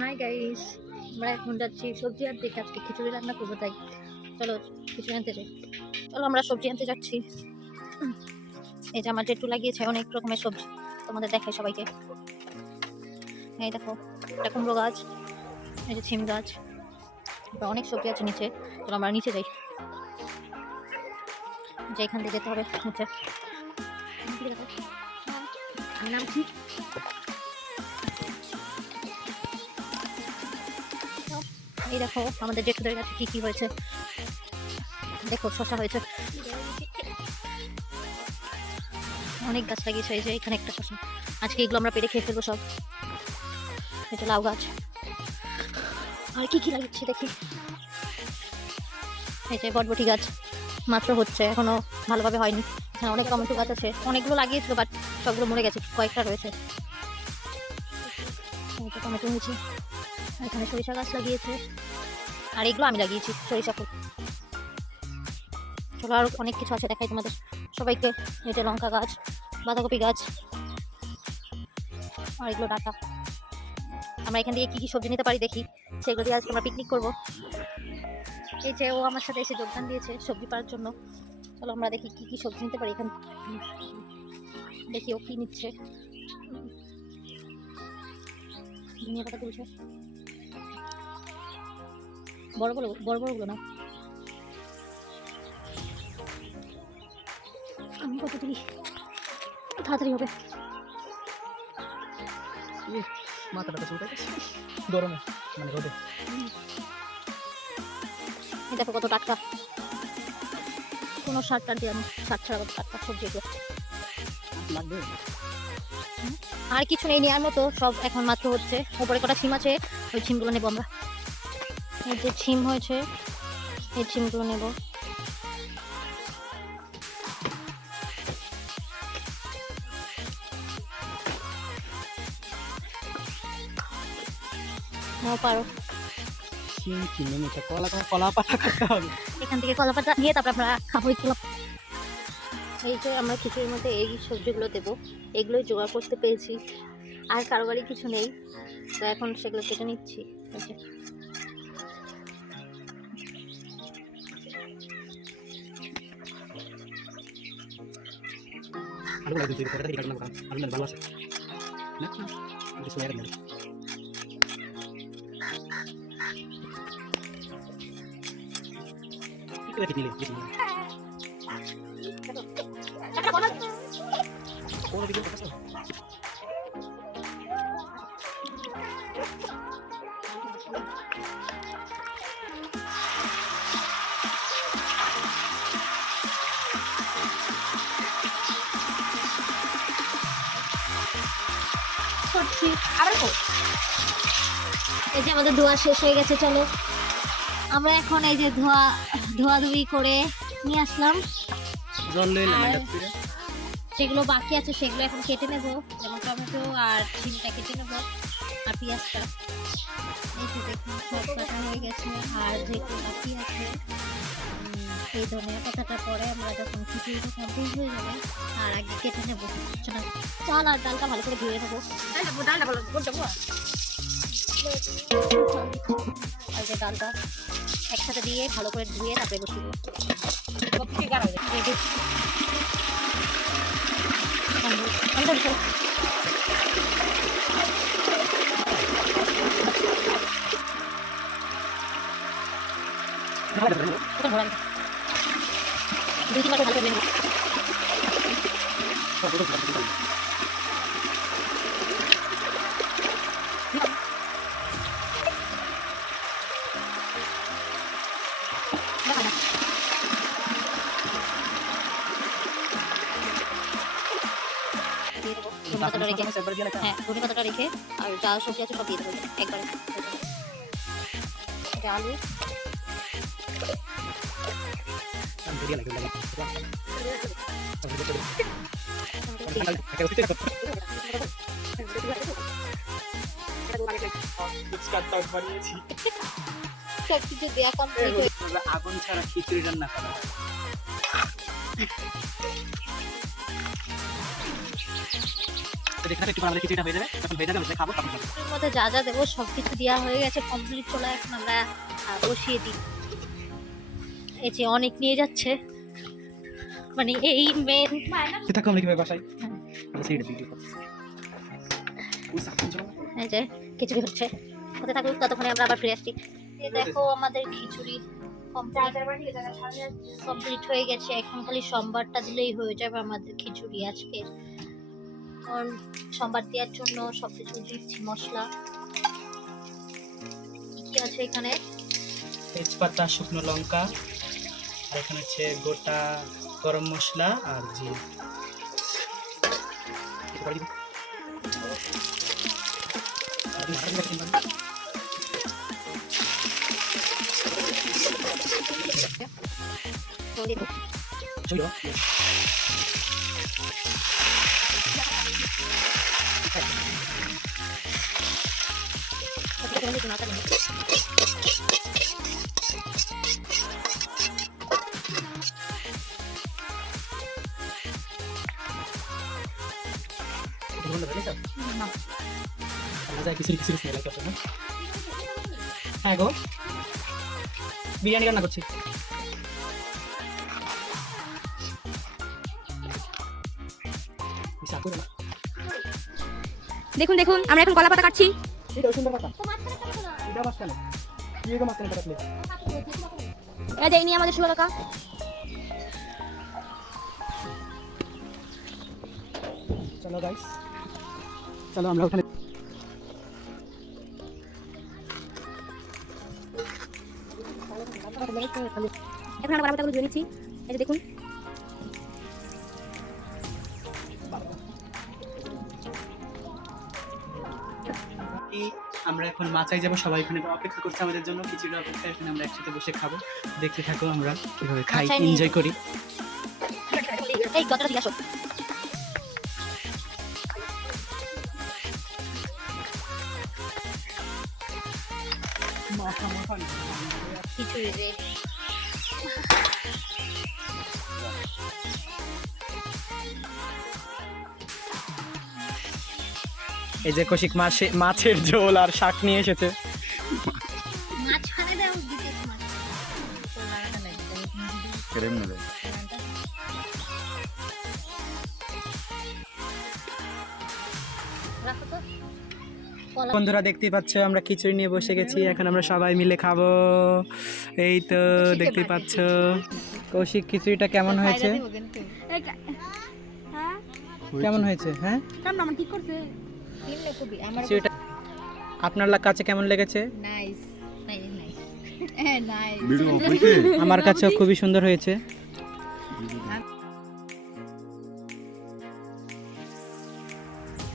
Hi guys, আমরা এখন যাচ্ছি সবজি আনতে। আজকে খিচুড়ি রান্না করবো, তাই চলো খিচুড়ি আনতে যাই। চলো আমরা সবজি আনতে যাচ্ছি। এই যে আমার জেঠু লাগিয়েছে অনেক রকমের সবজি, তোমাদের দেখাই সবাইকে। এই দেখো, এটা কুমড়ো গাছ, এই যে ছিম গাছ, অনেক সবজি আছে নিচে। চলো আমরা নিচে যাই, যে এখান থেকে যেতে হবে নিচে। আমি নামছি। এই দেখো আমাদের জেঠুদের কাছে কি কি হয়েছে, দেখো শশা হয়েছে, অনেক গাছ লাগিয়েছে। এই যে এখানে একটা শশা, আজকে এগুলো আমরা পেরে খেয়ে ফেলবো সব। এটা লাউ গাছ, আর কি কি লাগিয়েছে দেখি। এই যে বটবটি গাছ মাত্র হচ্ছে, এখনো ভালোভাবে হয়নি। এখানে অনেক টমেটো গাছ আছে, অনেকগুলো লাগিয়েছিল বাট সবগুলো মরে গেছে, কয়েকটা রয়েছে। টমেটো হয়েছে, এখানে সরিষা গাছ লাগিয়েছে, আর এগুলো আমি লাগিয়েছি সরিষা ফুল। চলো আরো অনেক কিছু আছে দেখাই তোমাদের সবাইকে। এটা লঙ্কা গাছ, বাঁধাকপি গাছ, আর এগুলো ডাটা। আমরা এখান থেকে কি কি সবজি নিতে পারি দেখি, সেগুলো দিয়ে আজকে আমরা পিকনিক করবো। এই যে ও আমার সাথে এসে যোগদান দিয়েছে সবজি পাওয়ার জন্য। চলো আমরা দেখি কি কি সবজি নিতে পারি এখান। দেখি ও কি নিচ্ছে। ধনিয়া পাতা তুলছে, বড় বড় বড় বড়গুলো না। আমি কত দিই, তাড়াতাড়ি হবে। মাথাটা তো চুলকায় গরমে, মানে রোদে। এই দেখো কত টাটকা, কোনো সার টার দিয়ে আমি সার ছাড়া কত টাটকা সবজি এগুলো। লাগবে আর কিছু নেই নেওয়ার মতো, সব এখন মাত্র হচ্ছে। ওপরে কটা ছিম আছে, ওই ছিমগুলো নেবো আমরা। এই যে ছিম হয়েছে, এই ছিমগুলো নেব। নাও পারো। কলা পাতা কাটতে হবে। এখান থেকে কলা পাতা নিয়ে তারপর আমরা খাবো এগুলো। এই যে আমরা খিচুড়ির মধ্যে এই সবজিগুলো দেবো, এগুলোই জোগাড় করতে পেরেছি। আর কারোবারই কিছু নেই, তো এখন সেগুলো কেটে নিচ্ছি। আলু লাগবে তুই করে কাটনা করা আলু ভালো আছে না কিছু সোয়া গেল কি করে দিলে কিছু কোন দিকে ফোকাস করো। এই যে আমাদের ধোয়া শেষ হয়ে গেছে। চলো আমরা এখন এই যে ধোয়াধুয়ি করে নিয়ে আসলাম। যেগুলো বাকি আছে সেগুলো এখন কেটে নেবো, যেমন টমেটো আর ছিমটা কেটে নেবো, আর পেঁয়াজটা। এই যে দেখুন সব কাটা হয়ে গেছে। আর যেগুলো বাকি আছে, এই ধনিয়া পাতাটা পরে আমরা যখন খিচুড়িটা কমপ্লিট হয়ে যাবে আর আগে কেটে নেবো। চাল আর ডালটা ভালো করে ধুয়ে নেবো। আর যে ডালটা একসাথে দিয়ে ভালো করে ধুয়ে তারপরে বসিয়ে দেবো। দুই তিনবার ভালো করে নেবো। হ্যাঁ ধনে পাতাটা রেখে আর যা সবজি আছে সব দিয়ে দেবো একবারে। এটা আলু, সব কিছু দেওয়া কমপ্লিট হয়ে আগুন ছাড়া খিচুড়ি রান্না করা তো দেখতে একটু পর আমাদের খিচুড়িটা হয়ে যাবে, যখন হয়ে যাবে আমরা খাবো তখন খাবো। এর মধ্যে যা যা দেবো সব কিছু দেওয়া হয়ে গেছে, কমপ্লিট। চলে এখন আমরা বসিয়ে দিই। এই যে অনেক নিয়ে যাচ্ছে, মানে এই মেন। থাকো আমরা কিভাবে বাসায় সেইটা ভিডিও করছি। এই যে খিচুড়ি হচ্ছে, হতে থাকুক, ততক্ষণে আমরা আবার ফিরে আসছি। এই দেখো আমাদের খিচুড়ি কমপ্লিট হয়ে গেছে। এখন খালি সোমবারটা দিলেই হয়ে যাবে আমাদের খিচুড়ি আজকে। কারণ সোমবার দেওয়ার জন্য সবকিছু দিচ্ছি মশলা। কি কি আছে এখানে? তেজপাতা, শুকনো লঙ্কা, আর এখানে হচ্ছে গোটা গরম মশলা আর জিরে। হ্যাঁ গো, বিরিয়ানি রান্না করছি। দেখুন দেখুন, আমরা এখন কলা পাতা কাটছি। এটা সুন্দর কথা, এটা মাছ কেন, কি এটা মাছ কেন কাটলে? এই যে নিয়ে আমাদের শুভ কাকা। চলো গাইস, চলো আমরা ওখানে। এখন আমরা কলা পাতাগুলো ধুয়ে নিচ্ছি। এই যে দেখুন, আমরা এখন মাচায় যাবো, সবাই এখানে অপেক্ষা করছে আমাদের জন্য। খিচুড়ির অপেক্ষা, এখানে আমরা একসাথে বসে খাবো। দেখতে থাকো আমরা কিভাবে খাই, মাচায় নিয়ে এনজয় করি। এই কথাটা জিজ্ঞাসা। খিচুড়ি রে, এই যে কৌশিক মাছের ঝোল আর শাক নিয়ে এসেছে। মাঝখানে দাও দিতে মাছ। রাখো তো। কলা বন্ধুরা দেখতেই পাচ্ছ আমরা খিচুড়ি নিয়ে বসে গেছি, এখন আমরা সবাই মিলে খাবো। এই তো দেখতেই পাচ্ছ। কৌশিক, খিচুড়িটা কেমন হয়েছে? হ্যাঁ কেমন হয়েছে? হ্যাঁ, কেমন আমার ঠিক করছে? খিচুড়িটা আপনার কাছে কেমন লেগেছে? Nice nice nice. হ্যাঁ নাইস। আমার কাছেও খুবই সুন্দর হয়েছে।